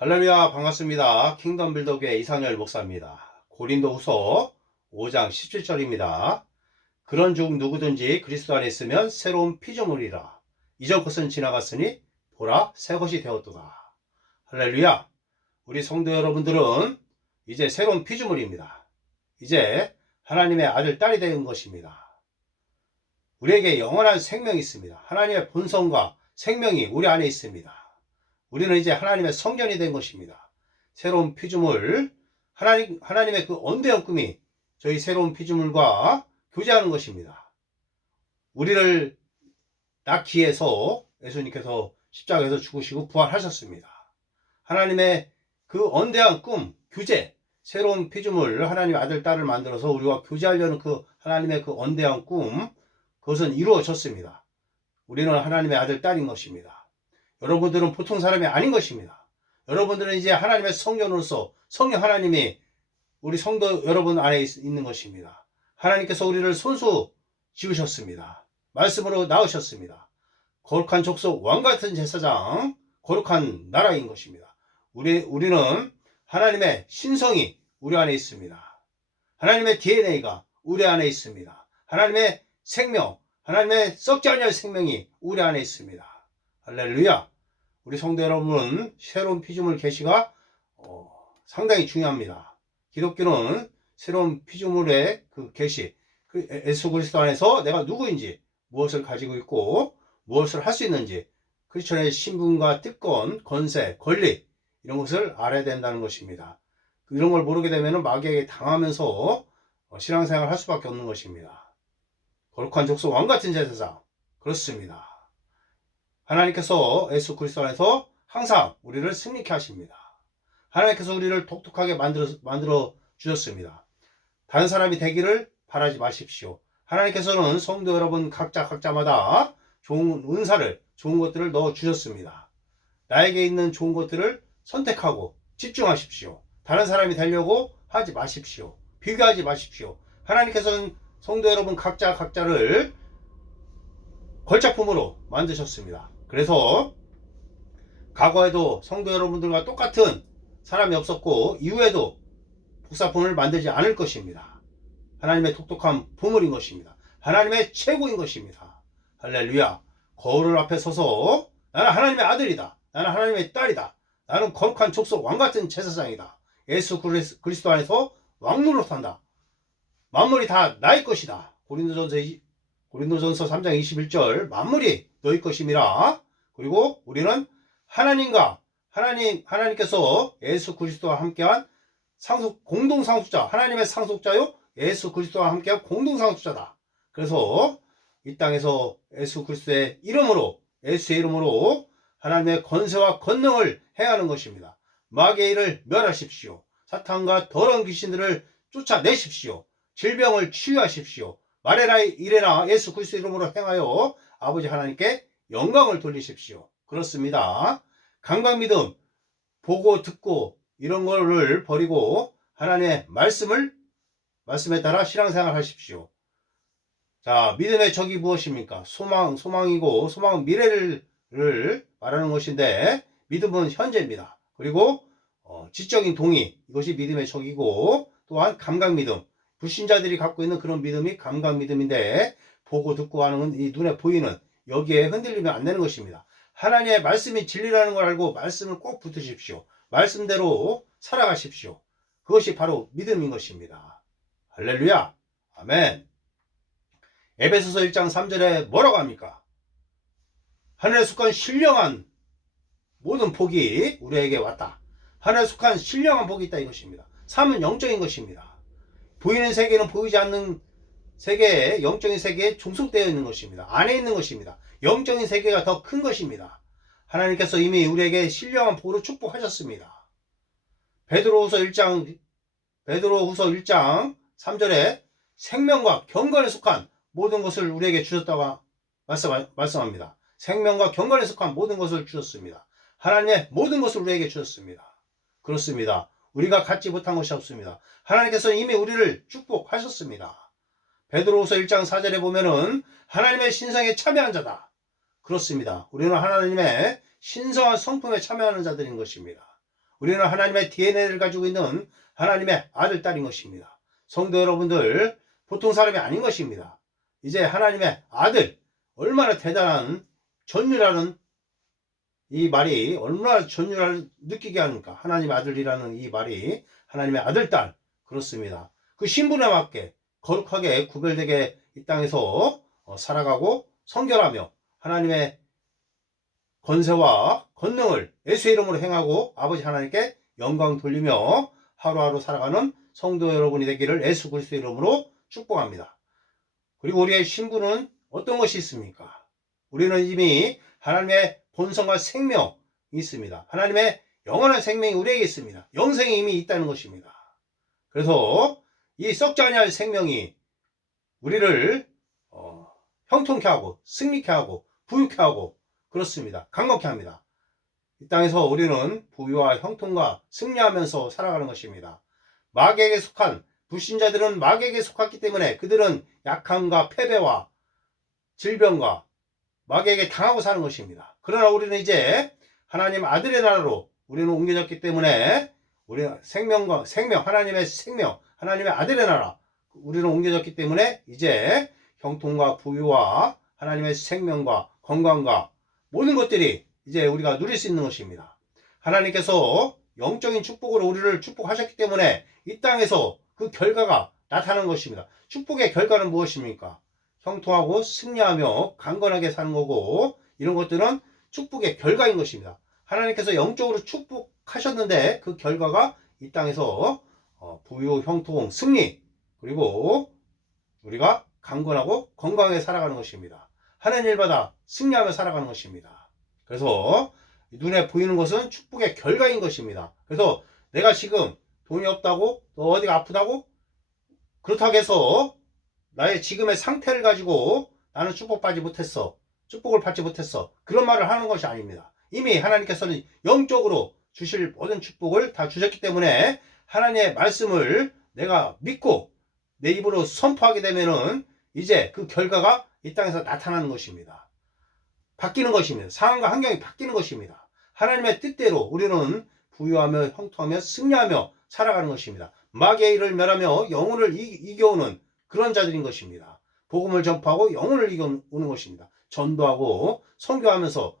할렐루야, 반갑습니다. 킹덤 빌더교회 이상열 목사입니다. 고린도후서 5장 17절입니다. 그런 중 누구든지 그리스도 안에 있으면 새로운 피조물이라. 이전 것은 지나갔으니 보라 새 것이 되었도다. 할렐루야. 우리 성도 여러분들은 이제 새로운 피조물입니다. 이제 하나님의 아들 딸이 된 것입니다. 우리에게 영원한 생명이 있습니다. 하나님의 본성과 생명이 우리 안에 있습니다. 우리는 이제 하나님의 성전이 된 것입니다. 새로운 피조물, 하나님의 그 언대한 꿈이 저희 새로운 피조물과 교제하는 것입니다. 우리를 낳기 위해서 예수님께서 십자가에서 죽으시고 부활하셨습니다. 하나님의 그 언대한 꿈, 교제, 새로운 피조물, 하나님의 아들, 딸을 만들어서 우리와 교제하려는 그 하나님의 그 언대한 꿈, 그것은 이루어졌습니다. 우리는 하나님의 아들, 딸인 것입니다. 여러분들은 보통 사람이 아닌 것입니다. 여러분들은 이제 하나님의 성전으로서 성령 하나님이 우리 성도 여러분 안에 있는 것입니다. 하나님께서 우리를 손수 지으셨습니다. 말씀으로 낳으셨습니다. 거룩한 족속 왕같은 제사장, 거룩한 나라인 것입니다. 우리는 하나님의 신성이 우리 안에 있습니다. 하나님의 DNA가 우리 안에 있습니다. 하나님의 생명, 하나님의 썩지 않을 생명이 우리 안에 있습니다. 할렐루야. 우리 성도 여러분은 새로운 피조물 계시가 상당히 중요합니다. 기독교는 새로운 피조물의 그 계시, 그 예수 그리스도 안에서 내가 누구인지, 무엇을 가지고 있고 무엇을 할 수 있는지, 크리스천의 신분과 특권, 권세, 권리 이런 것을 알아야 된다는 것입니다. 이런 걸 모르게 되면 마귀에게 당하면서 신앙생활을 할 수밖에 없는 것입니다. 거룩한 족속 왕같은 제사장, 그렇습니다. 하나님께서 예수 그리스도 안에서 항상 우리를 승리케 하십니다. 하나님께서 우리를 독특하게 만들어 주셨습니다. 다른 사람이 되기를 바라지 마십시오. 하나님께서는 성도 여러분 각자마다 좋은 은사를, 좋은 것들을 넣어 주셨습니다. 나에게 있는 좋은 것들을 선택하고 집중하십시오. 다른 사람이 되려고 하지 마십시오. 비교하지 마십시오. 하나님께서는 성도 여러분 각자를 걸작품으로 만드셨습니다. 그래서 과거에도 성도 여러분들과 똑같은 사람이 없었고 이후에도 복사품을 만들지 않을 것입니다. 하나님의 독특한 보물인 것입니다. 하나님의 최고인 것입니다. 할렐루야. 거울 앞에 서서 나는 하나님의 아들이다. 나는 하나님의 딸이다. 나는 거룩한 족속 왕같은 제사장이다. 예수 그리스도 안에서 왕노릇 한다. 만물이 다 나의 것이다. 고린도전서 3장 21절 만물이 너희 것임이라. 그리고 우리는 하나님께서 예수 그리스도와 함께한 공동상속자, 하나님의 상속자요 예수 그리스도와 함께한 공동상속자다. 그래서 이 땅에서 예수의 이름으로 하나님의 권세와 권능을 행하는 것입니다. 마귀의 일을 멸하십시오. 사탄과 더러운 귀신들을 쫓아내십시오. 질병을 치유하십시오. 말해라 이래라 예수 그리스도 이름으로 행하여 아버지 하나님께 영광을 돌리십시오. 그렇습니다. 강박믿음, 보고 듣고 이런 거를 버리고 하나님의 말씀에 따라 신앙생활 하십시오. 자, 믿음의 적이 무엇입니까? 소망이고 소망은 미래를 말하는 것인데 믿음은 현재입니다. 그리고 지적인 동의, 이것이 믿음의 적이고 또한 감각믿음, 불신자들이 갖고 있는 그런 믿음이 감각믿음인데 보고 듣고 하는 건 이 눈에 보이는 여기에 흔들리면 안 되는 것입니다. 하나님의 말씀이 진리라는 걸 알고 말씀을 꼭 붙으십시오. 말씀대로 살아가십시오. 그것이 바로 믿음인 것입니다. 할렐루야. 아멘. 에베소서 1장 3절에 뭐라고 합니까? 하늘에 속한 신령한 모든 복이 우리에게 왔다. 하늘에 속한 신령한 복이 있다 이것입니다. 삶은 영적인 것입니다. 보이는 세계는 보이지 않는 세계에, 영적인 세계에 종속되어 있는 것입니다. 안에 있는 것입니다. 영적인 세계가 더 큰 것입니다. 하나님께서 이미 우리에게 신령한 복으로 축복하셨습니다. 베드로후서 1장 3절에 생명과 경건에 속한 모든 것을 우리에게 주셨다고 말씀합니다. 생명과 경건에 속한 모든 것을 주셨습니다. 하나님의 모든 것을 우리에게 주셨습니다. 그렇습니다. 우리가 갖지 못한 것이 없습니다. 하나님께서 이미 우리를 축복하셨습니다. 베드로후서 1장 4절에 보면은 하나님의 신성에 참여한 자다. 그렇습니다. 우리는 하나님의 신성한 성품에 참여하는 자들인 것입니다. 우리는 하나님의 DNA를 가지고 있는 하나님의 아들, 딸인 것입니다. 성도 여러분들, 보통 사람이 아닌 것입니다. 이제 하나님의 아들, 얼마나 대단한 전유라는 이 말이 얼마나 전유를 느끼게 하니까 하나님의 아들이라는 이 말이 하나님의 아들, 딸, 그렇습니다. 그 신분에 맞게 거룩하게 구별되게 이 땅에서 살아가고 성결하며 하나님의 권세와 권능을 예수의 이름으로 행하고 아버지 하나님께 영광 돌리며 하루하루 살아가는 성도 여러분이 되기를 예수 그리스도의 이름으로 축복합니다. 그리고 우리의 신분은 어떤 것이 있습니까? 우리는 이미 하나님의 본성과 생명이 있습니다. 하나님의 영원한 생명이 우리에게 있습니다. 영생이 이미 있다는 것입니다. 그래서 이 썩지 아니할 생명이 우리를 형통케 하고 승리케 하고 부유케 하고 그렇습니다. 강건케 합니다. 이 땅에서 우리는 부유와 형통과 승리하면서 살아가는 것입니다. 마귀에게 속한 불신자들은 마귀에게 속했기 때문에 그들은 약함과 패배와 질병과 마귀에게 당하고 사는 것입니다. 그러나 우리는 이제 하나님 아들의 나라로 우리는 옮겨졌기 때문에 우리는 생명, 하나님의 생명, 하나님의 아들의 나라 우리는 옮겨졌기 때문에 이제 형통과 부유와 하나님의 생명과 건강과 모든 것들이 이제 우리가 누릴 수 있는 것입니다. 하나님께서 영적인 축복으로 우리를 축복하셨기 때문에 이 땅에서 그 결과가 나타나는 것입니다. 축복의 결과는 무엇입니까? 형통하고 승리하며 강건하게 사는 거고 이런 것들은 축복의 결과인 것입니다. 하나님께서 영적으로 축복하셨는데 그 결과가 이 땅에서 부유, 형통, 승리 그리고 우리가 강건하고 건강하게 살아가는 것입니다. 하는 일마다 승리하며 살아가는 것입니다. 그래서 눈에 보이는 것은 축복의 결과인 것입니다. 그래서 내가 지금 돈이 없다고 또 어디가 아프다고 그렇다고 해서 나의 지금의 상태를 가지고 나는 축복을 받지 못했어 그런 말을 하는 것이 아닙니다. 이미 하나님께서는 영적으로 주실 모든 축복을 다 주셨기 때문에 하나님의 말씀을 내가 믿고 내 입으로 선포하게 되면은 이제 그 결과가 이 땅에서 나타나는 것입니다. 바뀌는 것입니다. 상황과 환경이 바뀌는 것입니다. 하나님의 뜻대로 우리는 부유하며 형통하며 승리하며 살아가는 것입니다. 마귀의 일을 멸하며 영혼을 이겨오는 그런 자들인 것입니다. 복음을 전파하고 영혼을 이겨오는 것입니다. 전도하고 선교하면서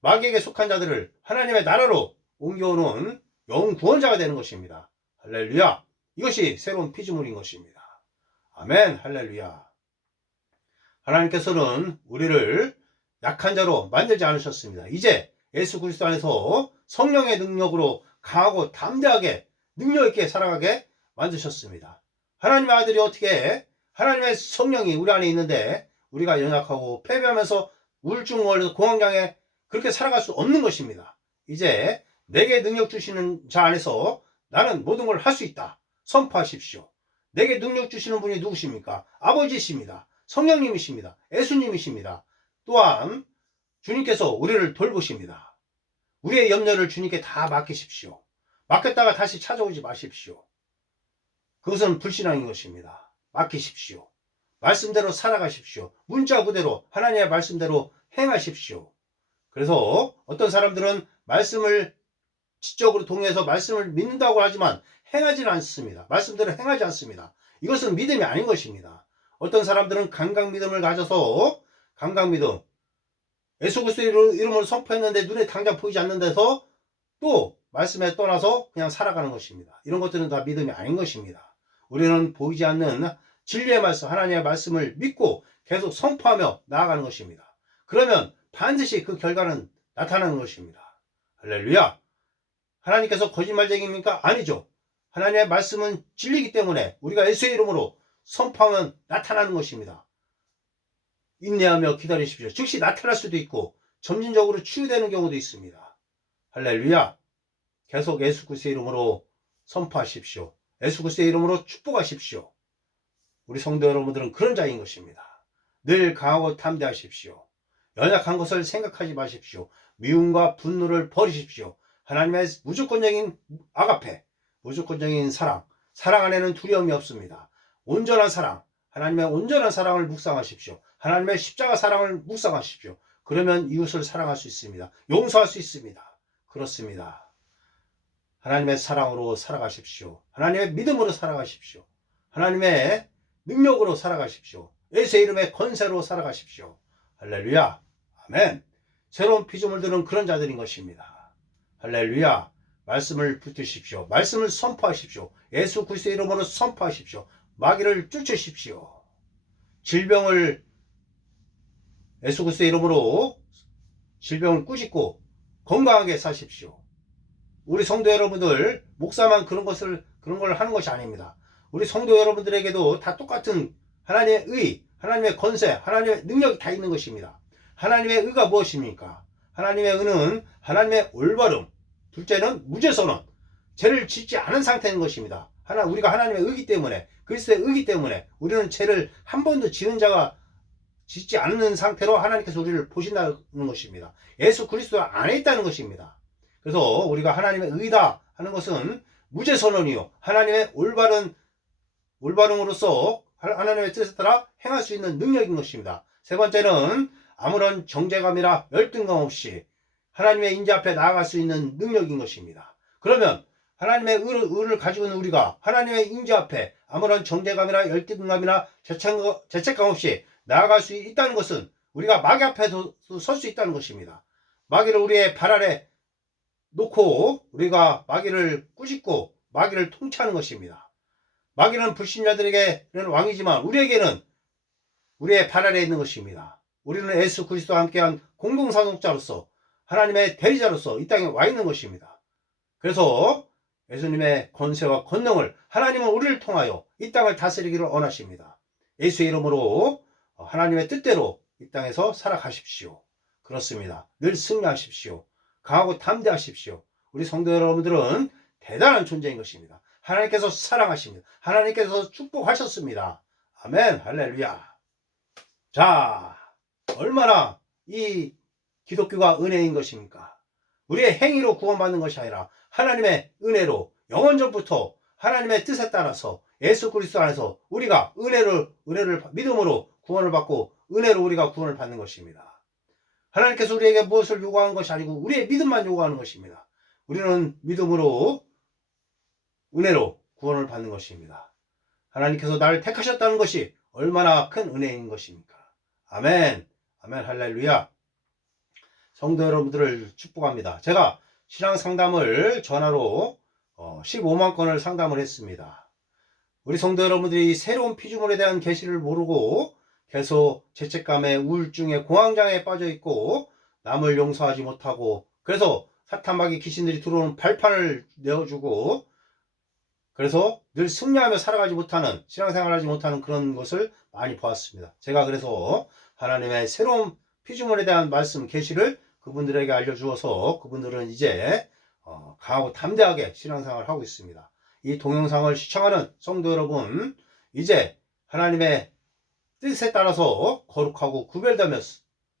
마귀에게 속한 자들을 하나님의 나라로 옮겨오는 영혼 구원자가 되는 것입니다. 할렐루야. 이것이 새로운 피조물인 것입니다. 아멘. 할렐루야. 하나님께서는 우리를 약한 자로 만들지 않으셨습니다. 이제 예수 그리스도 안에서 성령의 능력으로 강하고 담대하게 능력 있게 살아가게 만드셨습니다. 하나님의 아들이 어떻게 하나님의 성령이 우리 안에 있는데 우리가 연약하고 패배하면서 우울증 걸려서 공황장애 그렇게 살아갈 수 없는 것입니다. 이제 내게 능력 주시는 자 안에서 나는 모든 걸 할 수 있다. 선포하십시오. 내게 능력 주시는 분이 누구십니까? 아버지십니다. 성령님이십니다. 예수님이십니다. 또한 주님께서 우리를 돌보십니다. 우리의 염려를 주님께 다 맡기십시오. 맡겼다가 다시 찾아오지 마십시오. 그것은 불신앙인 것입니다. 맡기십시오. 말씀대로 살아가십시오. 문자 그대로 하나님의 말씀대로 행하십시오. 그래서 어떤 사람들은 말씀을 지적으로 동의해서 말씀을 믿는다고 하지만 행하지는 않습니다. 말씀대로 행하지 않습니다. 이것은 믿음이 아닌 것입니다. 어떤 사람들은 강강 믿음을 가져서 강강 믿음 예수 그리스도 이름으로 선포했는데 눈에 당장 보이지 않는 데서 또 말씀에 떠나서 그냥 살아가는 것입니다. 이런 것들은 다 믿음이 아닌 것입니다. 우리는 보이지 않는 진리의 말씀, 하나님의 말씀을 믿고 계속 선포하며 나아가는 것입니다. 그러면 반드시 그 결과는 나타나는 것입니다. 할렐루야. 하나님께서 거짓말쟁이입니까? 아니죠. 하나님의 말씀은 진리이기 때문에 우리가 예수의 이름으로 선포하면 나타나는 것입니다. 인내하며 기다리십시오. 즉시 나타날 수도 있고 점진적으로 치유되는 경우도 있습니다. 할렐루야. 계속 예수 그리스도의 이름으로 선포하십시오. 예수 그리스도의 이름으로 축복하십시오. 우리 성도 여러분들은 그런 자인 것입니다. 늘 강하고 담대하십시오. 연약한 것을 생각하지 마십시오. 미움과 분노를 버리십시오. 하나님의 무조건적인 아가페, 무조건적인 사랑 안에는 두려움이 없습니다. 온전한 사랑, 하나님의 온전한 사랑을 묵상하십시오. 하나님의 십자가 사랑을 묵상하십시오. 그러면 이웃을 사랑할 수 있습니다. 용서할 수 있습니다. 그렇습니다. 하나님의 사랑으로 살아가십시오. 하나님의 믿음으로 살아가십시오. 하나님의 능력으로 살아가십시오. 예수의 이름의 권세로 살아가십시오. 할렐루야. 아멘. 새로운 피조물들은 그런 자들인 것입니다. 할렐루야. 말씀을 붙드십시오. 말씀을 선포하십시오. 예수 그리스도의 이름으로 선포하십시오. 마귀를 쫓으십시오. 질병을 예수 그리스도의 이름으로 질병을 꾸짖고 건강하게 사십시오. 우리 성도 여러분들, 목사만 그런 걸 하는 것이 아닙니다. 우리 성도 여러분들에게도 다 똑같은 하나님의 의, 하나님의 권세, 하나님의 능력이 다 있는 것입니다. 하나님의 의가 무엇입니까? 하나님의 의는 하나님의 올바름, 둘째는 무죄선언, 죄를 짓지 않은 상태인 것입니다. 우리가 하나님의 의기 때문에, 그리스도의 의기 때문에 우리는 죄를 한 번도 짓지 않는 상태로 하나님께서 우리를 보신다는 것입니다. 예수 그리스도 안에 있다는 것입니다. 그래서 우리가 하나님의 의다 하는 것은 무죄선언이요, 하나님의 올바름으로서 하나님의 뜻에 따라 행할 수 있는 능력인 것입니다. 세 번째는 아무런 정죄감이나 열등감 없이 하나님의 인재 앞에 나아갈 수 있는 능력인 것입니다. 그러면 하나님의 의를 가지고 있는 우리가 하나님의 인재 앞에 아무런 정죄감이나 열등감이나 죄책감 없이 나아갈 수 있다는 것은 우리가 마귀 앞에서 설 수 있다는 것입니다. 마귀를 우리의 발 아래 놓고 우리가 마귀를 꾸짖고 마귀를 통치하는 것입니다. 마귀는 불신자들에게는 왕이지만 우리에게는 우리의 발 아래에 있는 것입니다. 우리는 예수 그리스도와 함께한 공동사동자로서 하나님의 대리자로서 이 땅에 와 있는 것입니다. 그래서 예수님의 권세와 권능을, 하나님은 우리를 통하여 이 땅을 다스리기를 원하십니다. 예수의 이름으로 하나님의 뜻대로 이 땅에서 살아가십시오. 그렇습니다. 늘 승리하십시오. 강하고 담대하십시오. 우리 성도 여러분들은 대단한 존재인 것입니다. 하나님께서 사랑하십니다. 하나님께서 축복하셨습니다. 아멘. 할렐루야. 자, 얼마나 이 기독교가 은혜인 것입니까? 우리의 행위로 구원받는 것이 아니라 하나님의 은혜로 영원전부터 하나님의 뜻에 따라서 예수 그리스도 안에서 우리가 은혜를 믿음으로 구원을 받고 은혜로 우리가 구원을 받는 것입니다. 하나님께서 우리에게 무엇을 요구하는 것이 아니고 우리의 믿음만 요구하는 것입니다. 우리는 믿음으로 은혜로 구원을 받는 것입니다. 하나님께서 나를 택하셨다는 것이 얼마나 큰 은혜인 것입니까? 아멘. 아멘. 할렐루야. 성도 여러분들을 축복합니다. 제가 신앙 상담을 전화로 15만 건을 상담을 했습니다. 우리 성도 여러분들이 새로운 피조물에 대한 계시를 모르고 계속 죄책감에, 우울증에, 공황장애에 빠져 있고 남을 용서하지 못하고, 그래서 사탄 마귀 귀신들이 들어오는 발판을 내어주고, 그래서 늘 승리하며 살아가지 못하는, 신앙생활하지 못하는 그런 것을 많이 보았습니다. 제가 그래서 하나님의 새로운 피조물에 대한 말씀, 계시를 그분들에게 알려주어서 그분들은 이제 강하고 담대하게 신앙생활을 하고 있습니다. 이 동영상을 시청하는 성도 여러분, 이제 하나님의 뜻에 따라서 거룩하고 구별되며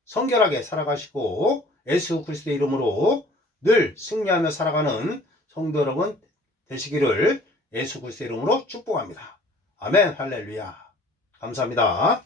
성결하게 살아가시고 예수 그리스도의 이름으로 늘 승리하며 살아가는 성도 여러분 되시기를 예수 그리스도의 이름으로 축복합니다. 아멘. 할렐루야. 감사합니다.